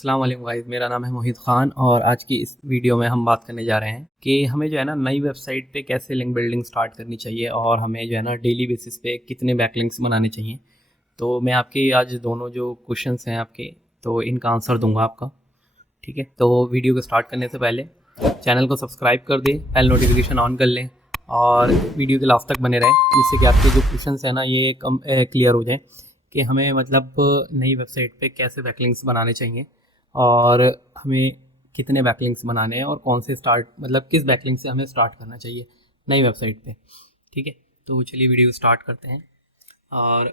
अस्सलाम वालेकुम गाइस, मेरा नाम है मोहित ख़ान और आज की इस वीडियो में हम बात करने जा रहे हैं कि हमें जो है ना नई वेबसाइट पे कैसे लिंक बिल्डिंग स्टार्ट करनी चाहिए और हमें जो है ना डेली बेसिस पे कितने बैकलिंक्स बनाने चाहिए। तो मैं आपके आज दोनों जो क्वेश्चंस हैं आपके, तो इनका आंसर दूंगा आपका। ठीक है, तो वीडियो को स्टार्ट करने से पहले चैनल को सब्सक्राइब कर दें, बेल नोटिफिकेशन ऑन कर लें और वीडियो के लास्ट तक बने रहें, जिससे कि आपके जो क्वेश्चंस हैं ना ये क्लियर हो जाए कि हमें मतलब नई वेबसाइट पे कैसे बैकलिंक्स बनाने चाहिए और हमें कितने बैकलिंक्स बनाने हैं और कौन से स्टार्ट मतलब किस बैकलिंक से हमें स्टार्ट करना चाहिए नई वेबसाइट पे। ठीक है, तो चलिए वीडियो स्टार्ट करते हैं। और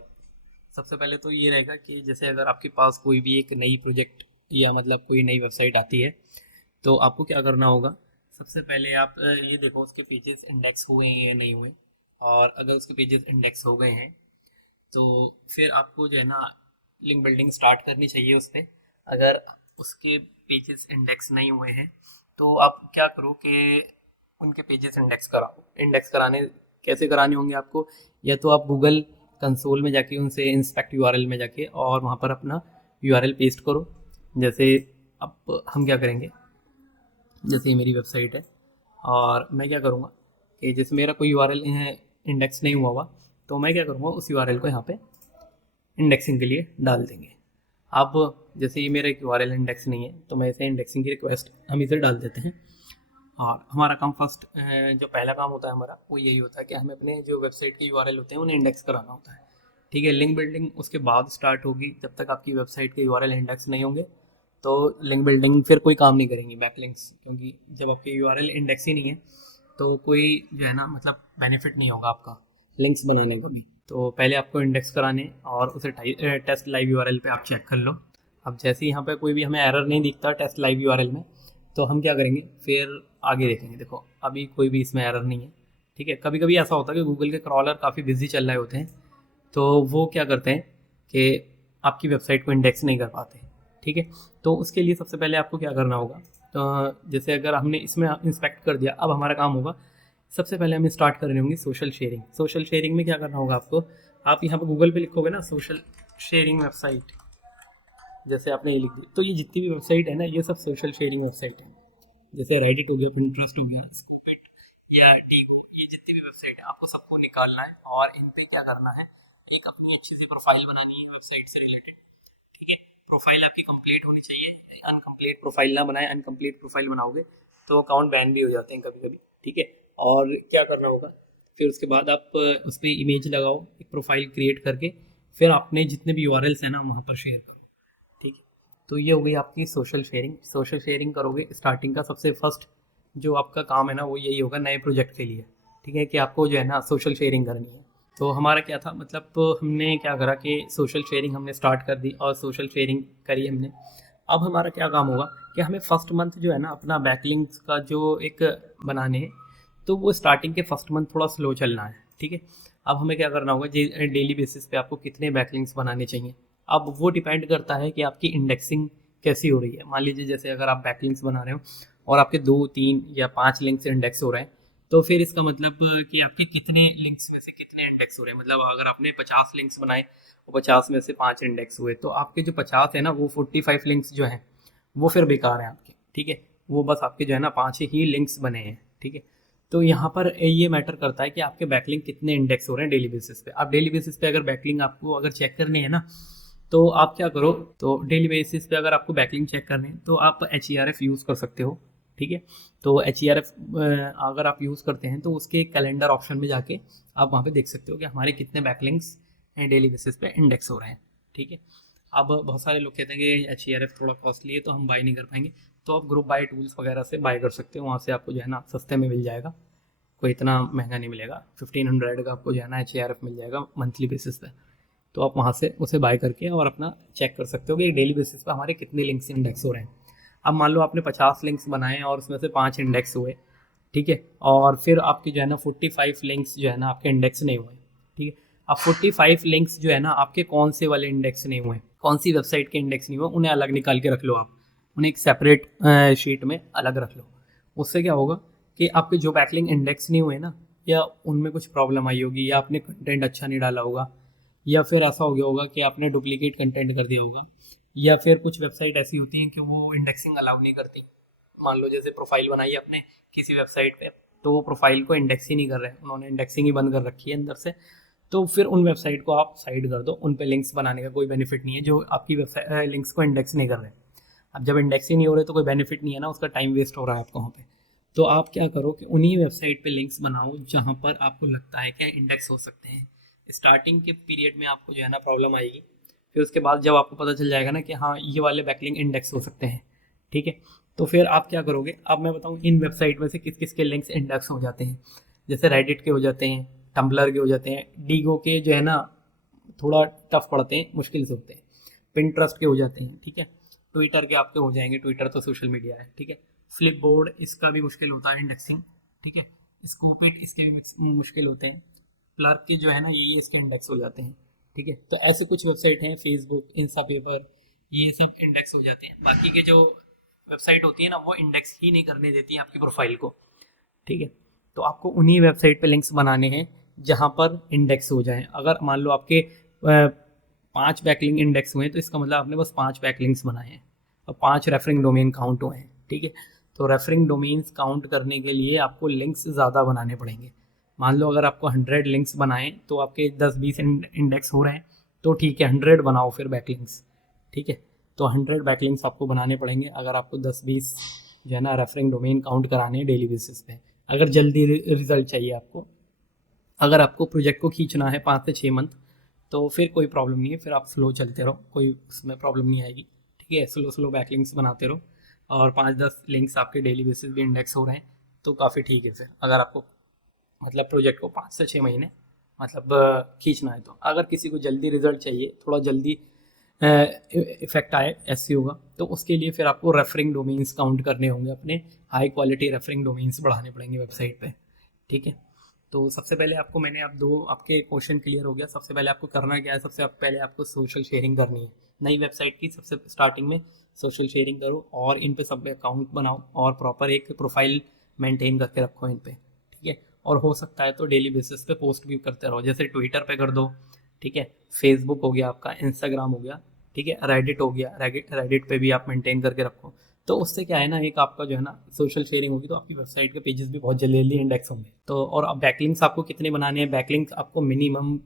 सबसे पहले तो ये रहेगा कि जैसे अगर आपके पास कोई भी एक नई प्रोजेक्ट या मतलब कोई नई वेबसाइट आती है तो आपको क्या करना होगा। सबसे पहले आप ये देखो उसके पेजेस इंडेक्स हुए हैं या नहीं हुए, और अगर उसके पेजेस इंडेक्स हो गए हैं तो फिर आपको जो है ना लिंक बिल्डिंग स्टार्ट करनी चाहिए उस पर। अगर उसके पेजेस इंडेक्स नहीं हुए हैं तो आप क्या करो कि उनके पेजेस इंडेक्स कराओ। इंडेक्स कराने कैसे कराने होंगे आपको, या तो आप गूगल कंसोल में जाके उनसे इंस्पेक्ट यूआरएल में जाके और वहाँ पर अपना यूआरएल पेस्ट करो। जैसे अब हम क्या करेंगे, जैसे ये मेरी वेबसाइट है और मैं क्या करूँगा कि जैसे मेरा कोई यूआरएल इंडेक्स नहीं हुआ हुआ तो मैं क्या करूँगा उस यूआरएल को यहाँ पे इंडेक्सिंग के लिए डाल देंगे। अब जैसे ये मेरा एक यूआरएल इंडेक्स नहीं है तो मैं इसे इंडेक्सिंग की रिक्वेस्ट हम इसे डाल देते हैं। और हमारा काम फर्स्ट जो पहला काम होता है हमारा वो यही होता है कि हमें अपने जो वेबसाइट के यूआरएल होते हैं उन्हें इंडेक्स कराना होता है। ठीक है, लिंक बिल्डिंग उसके बाद स्टार्ट होगी। जब तक आपकी वेबसाइट के यूआरएल इंडेक्स नहीं होंगे तो लिंक बिल्डिंग फिर कोई काम नहीं करेंगी बैकलिंक्स, क्योंकि जब आपके यूआरएल इंडेक्स ही नहीं है तो कोई जो है ना मतलब बेनिफिट नहीं होगा आपका लिंक्स बनाने को भी। तो पहले आपको इंडेक्स कराने और उसे टेस्ट लाइव यूआरएल पे आप चेक कर लो। अब जैसे ही यहाँ पे कोई भी हमें एरर नहीं दिखता टेस्ट लाइव यूआरएल में तो हम क्या करेंगे फिर आगे देखेंगे। देखो अभी कोई भी इसमें एरर नहीं है। ठीक है, कभी कभी ऐसा होता है कि गूगल के क्रॉलर काफ़ी बिजी चल रहे होते हैं तो वो क्या करते हैं कि आपकी वेबसाइट को इंडेक्स नहीं कर पाते। ठीक है, तो उसके लिए सबसे पहले आपको क्या करना होगा, तो जैसे अगर हमने इसमें इंस्पेक्ट कर दिया अब हमारा काम होगा सबसे पहले हमें स्टार्ट करनी होगी सोशल शेयरिंग। सोशल शेयरिंग में क्या करना होगा आपको, आप यहाँ पर गूगल पे लिखोगे ना सोशल शेयरिंग वेबसाइट, जैसे आपने ये लिख दी तो ये जितनी भी वेबसाइट है ना ये सब सोशल शेयरिंग वेबसाइट है। जैसे रेडिट हो गया, पिंटरेस्ट हो गया, स्कूपिट या डीगो, ये जितनी भी वेबसाइट है आपको सबको निकालना है और इन पे क्या करना है, एक अपनी अच्छी सी प्रोफाइल बनानी है वेबसाइट से रिलेटेड। ठीक है, प्रोफाइल आपकी कंप्लीट होनी चाहिए, अनकम्प्लीट प्रोफाइल ना बनाए। अनकम्प्लीट प्रोफाइल बनाओगे तो अकाउंट बैन भी हो जाते हैं कभी कभी। ठीक है, और क्या करना होगा फिर उसके बाद आप उस पर इमेज लगाओ एक प्रोफाइल क्रिएट करके, फिर आपने जितने भी यूआरएल्स हैं ना वहाँ पर शेयर करो। ठीक है, तो ये हो गई आपकी सोशल शेयरिंग। सोशल शेयरिंग करोगे स्टार्टिंग का सबसे फर्स्ट जो आपका काम है ना वो यही होगा नए प्रोजेक्ट के लिए। ठीक है, कि आपको जो है ना सोशल शेयरिंग करनी है। तो हमारा क्या था मतलब हमने क्या करा कि सोशल शेयरिंग हमने स्टार्ट कर दी और सोशल शेयरिंग करी हमने। अब हमारा क्या काम होगा कि हमें फर्स्ट मंथ जो है ना अपना बैकलिंक्स का जो एक बनाने हैं तो वो स्टार्टिंग के फर्स्ट मंथ थोड़ा स्लो चलना है। ठीक है, अब हमें क्या करना होगा डेली बेसिस पे आपको कितने बैकलिंक्स बनाने चाहिए। अब वो डिपेंड करता है कि आपकी इंडेक्सिंग कैसी हो रही है। मान लीजिए जैसे अगर आप बैकलिंक्स बना रहे हो और आपके 2, 3 या 5 लिंक्स इंडेक्स हो रहे हैं तो फिर इसका मतलब कि आपके कितने लिंक्स में से कितने इंडेक्स हो रहे हैं। मतलब अगर आपने 50 लिंक्स बनाए और 50 में से 5 इंडेक्स हुए तो आपके जो 50 है ना वो 45 लिंक्स जो हैं वो फिर बेकार हैं आपके। ठीक है, वो बस आपके जो है ना 5 ही लिंक्स बने हैं। ठीक है, तो यहाँ पर ये मैटर करता है कि आपके बैकलिंक कितने इंडेक्स हो रहे हैं डेली बेसिस पे। आप डेली बेसिस पे अगर बैकलिंक आपको अगर चेक करनी है ना तो आप क्या करो, तो डेली बेसिस पे अगर आपको बैकलिंक चेक करने हैं तो आप HERF यूज़ कर सकते हो। ठीक है, तो HERF अगर आप यूज़ करते हैं तो उसके कैलेंडर ऑप्शन में जाके आप वहाँ पे देख सकते हो कि हमारे कितने बैकलिंक्स डेली बेसिस पे इंडेक्स हो रहे हैं। ठीक है, अब बहुत सारे लोग कहते हैं कि HERF थोड़ा कॉस्टली है तो हम बाय नहीं कर पाएंगे, तो आप ग्रुप बाय टूल्स वगैरह से बाय कर सकते हो। वहाँ से आपको जो है ना सस्ते में मिल जाएगा, कोई इतना महंगा नहीं मिलेगा। 1500 का आपको जो है ना HERF मिल जाएगा मंथली बेसिस पे। तो आप वहाँ से उसे बाय करके और अपना चेक कर सकते हो कि डेली बेसिस पे हमारे कितने लिंक्स इंडेक्स हो रहे हैं। अब मान लो आपने 50 लिंक्स बनाए और उसमें से 5 इंडेक्स हुए। ठीक है, और फिर आपके जो है ना 45 लिंक्स जो है ना आपके इंडेक्स नहीं हुए। ठीक है, अब 45 लिंक्स जो है ना आपके कौन से वाले इंडेक्स नहीं हुए, कौन सी वेबसाइट के इंडेक्स नहीं हुए, उन्हें अलग निकाल के रख लो। आप उन्हें एक सेपरेट शीट में अलग रख लो। उससे क्या होगा कि आपके जो बैकलिंक इंडेक्स नहीं हुए ना, या उनमें कुछ प्रॉब्लम आई होगी, या आपने कंटेंट अच्छा नहीं डाला होगा, या फिर ऐसा हो गया होगा कि आपने डुप्लीकेट कंटेंट कर दिया होगा, या फिर कुछ वेबसाइट ऐसी होती हैं कि वो इंडेक्सिंग अलाउ नहीं करती। मान लो जैसे प्रोफाइल बनाई है आपने किसी वेबसाइट पे, तो वो प्रोफाइल को इंडेक्स ही नहीं कर रहे, उन्होंने इंडेक्सिंग ही बंद कर रखी है अंदर से, तो फिर उन वेबसाइट को आप साइड कर दो, उन पे लिंक्स बनाने का कोई बेनिफिट नहीं है जो आपकी वेबसाइट लिंक्स को इंडेक्स नहीं कर रहे। अब जब इंडेक्स ही नहीं हो रहे तो कोई बेनिफिट नहीं है ना, उसका टाइम वेस्ट हो रहा है आपको वहाँ पे। तो आप क्या करो कि उन्हीं वेबसाइट पे लिंक्स बनाओ जहाँ पर आपको लगता है कि इंडेक्स हो सकते हैं। स्टार्टिंग के पीरियड में आपको जो है ना प्रॉब्लम आएगी, फिर उसके बाद जब आपको पता चल जाएगा ना कि हाँ ये वाले बैकलिंक इंडेक्स हो सकते हैं, ठीक है, तो फिर आप क्या करोगे। अब मैं बताऊँ इन वेबसाइट में से किस किस के लिंक्स इंडेक्स हो जाते हैं। जैसे रेडिट के हो जाते हैं, टम्बलर के हो जाते हैं, डीगो के जो है ना थोड़ा टफ पड़ते हैं, मुश्किल से होते हैं, पिंटरेस्ट के हो जाते हैं, ठीक है, ट्विटर के आपके हो जाएंगे, ट्विटर तो सोशल मीडिया है, ठीक है, फ्लिप बोर्ड इसका भी मुश्किल होता है इंडेक्सिंग, ठीक है, स्कोपिट इसके भी मुश्किल होते हैं, प्लर्क के जो है ना ये इसके इंडेक्स हो जाते हैं, ठीक है। तो ऐसे कुछ वेबसाइट हैं, फेसबुक, इंस्टा पेपर, ये सब इंडेक्स हो जाते हैं। बाकी के जो वेबसाइट होती है ना वो इंडेक्स ही नहीं करने देती है आपकी प्रोफाइल को, ठीक है। तो आपको उन्हीं वेबसाइट पे लिंक्स बनाने हैं जहाँ पर इंडेक्स हो जाए। अगर मान लो आपके 5 बैकलिंक इंडेक्स हुए हैं तो इसका मतलब आपने बस 5 बैकलिंक्स बनाए हैं और 5 रेफरिंग डोमेन काउंट हुए हैं, ठीक है। तो रेफरिंग डोमेन्स काउंट करने के लिए आपको लिंक्स ज़्यादा बनाने पड़ेंगे। मान लो अगर आपको 100 लिंक्स बनाएं तो आपके 10-20 इंडेक्स हो रहे हैं, तो ठीक है 100 बनाओ फिर बैकलिंक्स, ठीक है। तो 100 बैकलिंक्स आपको बनाने पड़ेंगे अगर आपको 10-20 जो है ना रेफरिंग डोमेन काउंट कराने हैं डेली बेसिस पे, अगर जल्दी रिजल्ट चाहिए आपको। अगर आपको प्रोजेक्ट को खींचना है 5 से 6 मंथ तो फिर कोई प्रॉब्लम नहीं है, फिर आप स्लो चलते रहो, कोई उसमें प्रॉब्लम नहीं आएगी, ठीक है। स्लो बैकलिंक्स बनाते रहो और 5-10 लिंक्स आपके डेली बेसिस भी इंडेक्स हो रहे हैं तो काफ़ी ठीक है। फिर अगर आपको मतलब प्रोजेक्ट को 5 से 6 महीने मतलब खींचना है, तो अगर किसी को जल्दी रिजल्ट चाहिए, थोड़ा जल्दी इफेक्ट आए एसईओ का, तो उसके लिए फिर आपको रेफरिंग डोमेन्स काउंट करने होंगे, अपने हाई क्वालिटी रेफरिंग डोमेन्स बढ़ाने पड़ेंगे वेबसाइट पे, ठीक है। तो सबसे पहले आपको मैंने अब 2 आपके क्वेश्चन क्लियर हो गया। सबसे पहले आपको करना क्या है, सबसे पहले आपको सोशल शेयरिंग करनी है नई वेबसाइट की। सबसे स्टार्टिंग में सोशल शेयरिंग करो और इन पे सब पे अकाउंट बनाओ और प्रॉपर एक प्रोफाइल मेंटेन करके रखो इन पे, ठीक है। और हो सकता है तो डेली बेसिस पे पोस्ट भी करते रहो, जैसे ट्विटर पे कर दो, ठीक है, फेसबुक हो गया आपका, इंस्टाग्राम हो गया, ठीक है, रेडिट हो गया, रेडिट पे भी आप मेंटेन करके रखो। तो उससे क्या है ना, एक आपका जो है ना सोशल शेयरिंग होगी तो आपकी वेबसाइट के पेजेस भी बहुत जल्दी जल्दी इंडेक्स होंगे। तो और अब बैकलिंक्स आपको कितने बनाने हैं, बैकलिंक्स आपको मिनिमम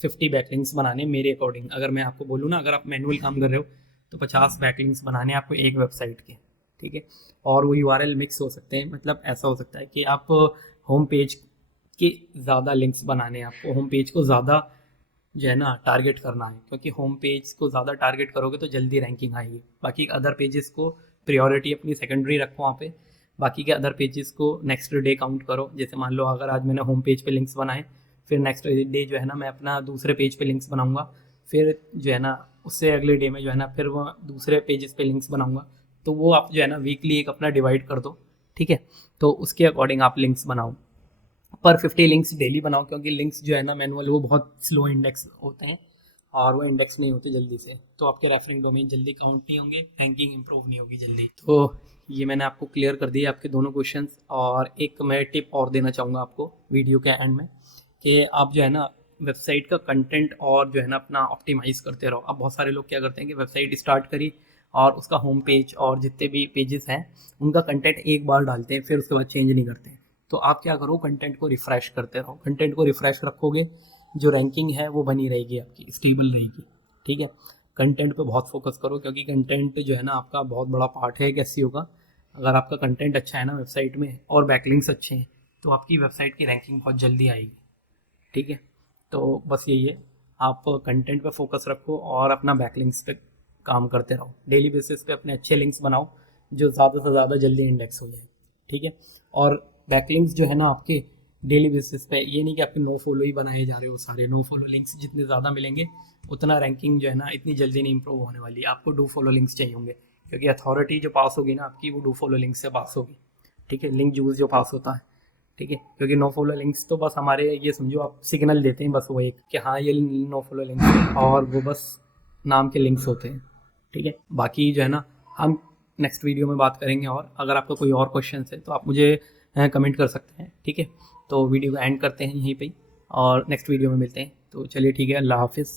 50 बैकलिंक्स बनाने हैं मेरे अकॉर्डिंग। अगर मैं आपको बोलूँ ना, अगर आप मैनुअल काम कर रहे हो तो 50 बैकलिंक्स बनाने हैं आपको एक वेबसाइट के, ठीक है। और वो यूआरएल मिक्स हो सकते हैं, मतलब ऐसा हो सकता है कि आप होम पेज के ज़्यादा लिंक्स बनाने हैं, आपको होम पेज को ज़्यादा जो है ना टारगेट करना है, क्योंकि होम पेज को ज़्यादा टारगेट करोगे तो जल्दी रैंकिंग आएगी। बाकी अदर पेजेस को प्रायोरिटी अपनी सेकेंडरी रखो वहाँ पे, बाकी के अदर पेजेस को नेक्स्ट डे काउंट करो। जैसे मान लो अगर आज मैंने होम पेज पे लिंक्स बनाए, फिर नेक्स्ट डे जो है ना मैं अपना दूसरे पेज पे लिंक्स बनाऊंगा, फिर जो है ना उससे अगले डे में जो है ना फिर वो दूसरे पेजेस पे लिंक्स बनाऊंगा। तो वो आप जो है ना वीकली एक अपना डिवाइड कर दो, ठीक है। तो उसके अकॉर्डिंग आप लिंक्स बनाओ, पर 50 लिंक्स डेली बनाओ, क्योंकि लिंक्स जो है ना मैनुअल वो बहुत स्लो इंडेक्स होते हैं और वो इंडेक्स नहीं होते जल्दी से, तो आपके रेफरिंग डोमेन जल्दी काउंट नहीं होंगे, रैंकिंग इंप्रूव नहीं होगी जल्दी। तो ये मैंने आपको क्लियर कर दिया आपके दोनों क्वेश्चंस। और एक मैं टिप और देना चाहूँगा आपको वीडियो के एंड में, कि आप जो है ना वेबसाइट का कंटेंट और जो है ना अपना ऑप्टिमाइज़ करते रहो। अब बहुत सारे लोग क्या करते हैं कि वेबसाइट स्टार्ट करी और उसका होम पेज और जितने भी पेजेस हैं उनका कंटेंट एक बार डालते हैं, फिर उसके बाद चेंज नहीं करते हैं। तो आप क्या करो, कंटेंट को रिफ़्रेश करते रहो, कंटेंट को रिफ़्रेश रखोगे, जो रैंकिंग है वो बनी रहेगी आपकी, स्टेबल रहेगी, ठीक है। कंटेंट पे बहुत फोकस करो, क्योंकि कंटेंट जो है ना आपका बहुत बड़ा पार्ट है एक एसईओ का। अगर आपका कंटेंट अच्छा है ना वेबसाइट में और बैकलिंक्स अच्छे हैं तो आपकी वेबसाइट की रैंकिंग बहुत जल्दी आएगी, ठीक है। तो बस यही है, आप कंटेंट पे फोकस रखो और अपना बैकलिंक्स पे काम करते रहो, डेली बेसिस पे अपने अच्छे लिंक्स बनाओ जो ज़्यादा से ज़्यादा जल्दी इंडेक्स हो जाए, ठीक है। और बैकलिंक्स जो है ना आपके डेली बेसिस पे, ये नहीं कि आपके नो फॉलो ही बनाए जा रहे हो सारे। नो फॉलो लिंक्स जितने ज़्यादा मिलेंगे उतना रैंकिंग जो है ना इतनी जल्दी नहीं इंप्रूव होने वाली। आपको डू फॉलो लिंक्स चाहिए होंगे, क्योंकि अथॉरिटी जो पास होगी ना आपकी वो डू फॉलो लिंक से पास होगी, ठीक है, लिंक यूज़ जो पास होता है, ठीक है। क्योंकि नो फॉलो लिंक्स तो बस हमारे ये समझो आप सिग्नल देते हैं बस वो एक कि हाँ ये नो फॉलो लिंक्स है, और वो बस नाम के लिंक्स होते हैं, ठीक है। बाकी जो है ना हम नेक्स्ट वीडियो में बात करेंगे, और अगर आपका कोई और क्वेश्चन है तो आप मुझे कमेंट कर सकते हैं, ठीक है। तो वीडियो को एंड करते हैं यहीं पे और नेक्स्ट वीडियो में मिलते हैं। तो चलिए ठीक है, अल्लाह हाफिज़।